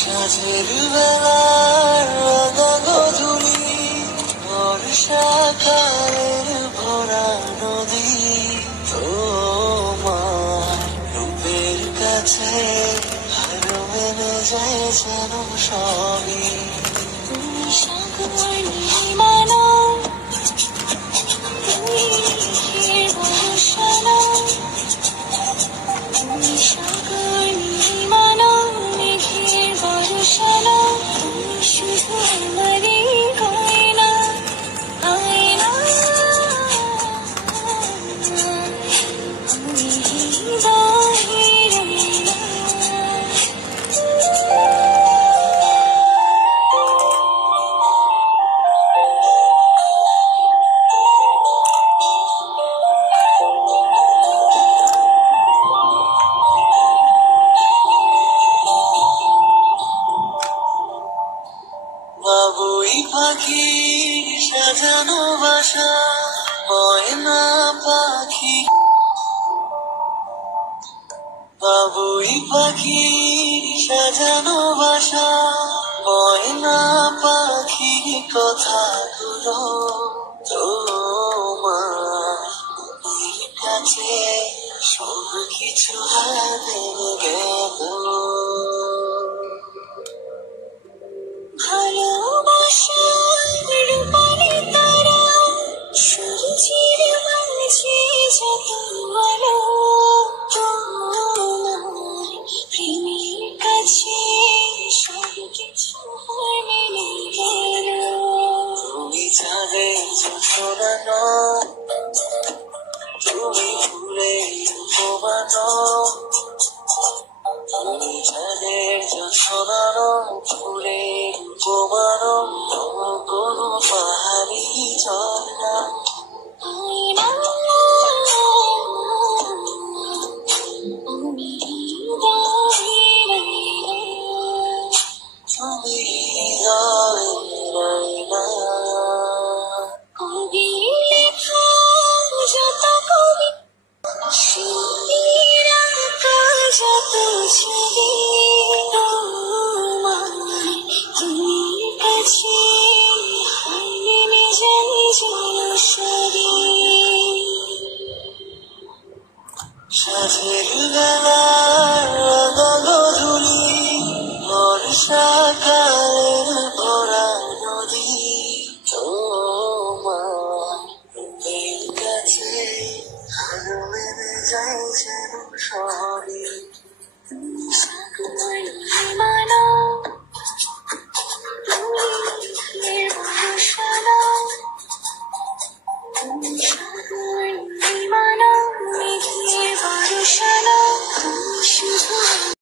সাজের বেলার রাঙা গধূলি, বর্ষাকালের ভরা নদী, তোমার রূপের কাছে হার মেনে যায় যেন সবই। তুমি সাগর মানো, তুমি মেঘের বর্ষানো, তুমি সাগর মানো, মেঘের বর্ষানো, তুমি শুধু আমারই গয়না, আয়না। আমি হৃদয়ের আয়না। বাবুই পাখির সাজানো বাসা, ময়না পাখি, বাবুই পাখির সাজানো বাসা, ময়না পাখি কথাগুলো তোমার মনের কাছে সব কিছু হারিয়ে গেল। ভালোবাসার রূপালি তারা, সূর্যের মাঝে যত আলো, তোমার প্রেমের কাছে সব কিছু হারিয়ে গেল। তুমি চাঁদের জোছনা নও, তুমি ফুলের উপমানো, তুমি চাঁদের জোছনা নও, ফুলের উপমানো, কোনো পাহাড়ি ঝর্ণা, আয়না। আমি হৃদয়ের আয়না, তুমি হৃদয়ের আয়না। কবি লেখা যত কবি, শিল্পীর আঁকা যত ছবি, তোমার তুমি কাছে হারিয়ে যায় যেন সবই। সাজের বেলার রাঙা গধূলি, বর্ষাকালের ভরা নদী, তোমার রূপের কাছে হার মেনে যায় যেন সবই। তুমি সাগর মানো,